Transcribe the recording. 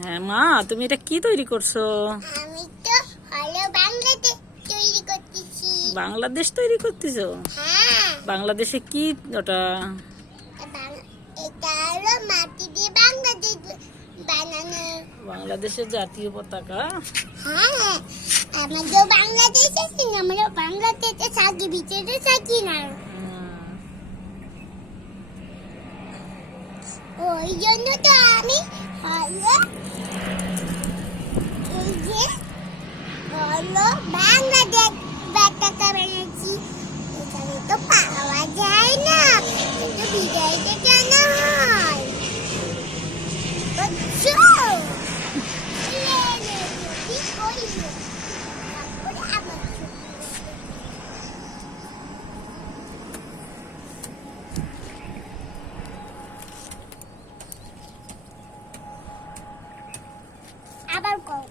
হ্যাঁ মা, তুমি এটা কি তৈরি করছো? আমি তো হলো বাংলাদেশ তৈরি করতেছি। বাংলাদেশ তৈরি করতেছো? হ্যাঁ, বাংলাদেশে কি ওটা? এটা হলো মাটি দিয়ে বাংলাদেশ বানানো। বাংলাদেশের জাতীয় পতাকা? হ্যাঁ, আমাদের বাংলাদেশ আছে না, আমরা বাংলাদেশে থাকি, ভিতরে থাকি না। ওই জন্য তো আমি হলো এই যে হলো বাংলাদেশ পতাকা বানিয়েছি। এখানে তো পাওয়া যায় না, এটা বিদায়তে কেন হয় বুঝছো? কি করিস তারপরে আবার আবার কর।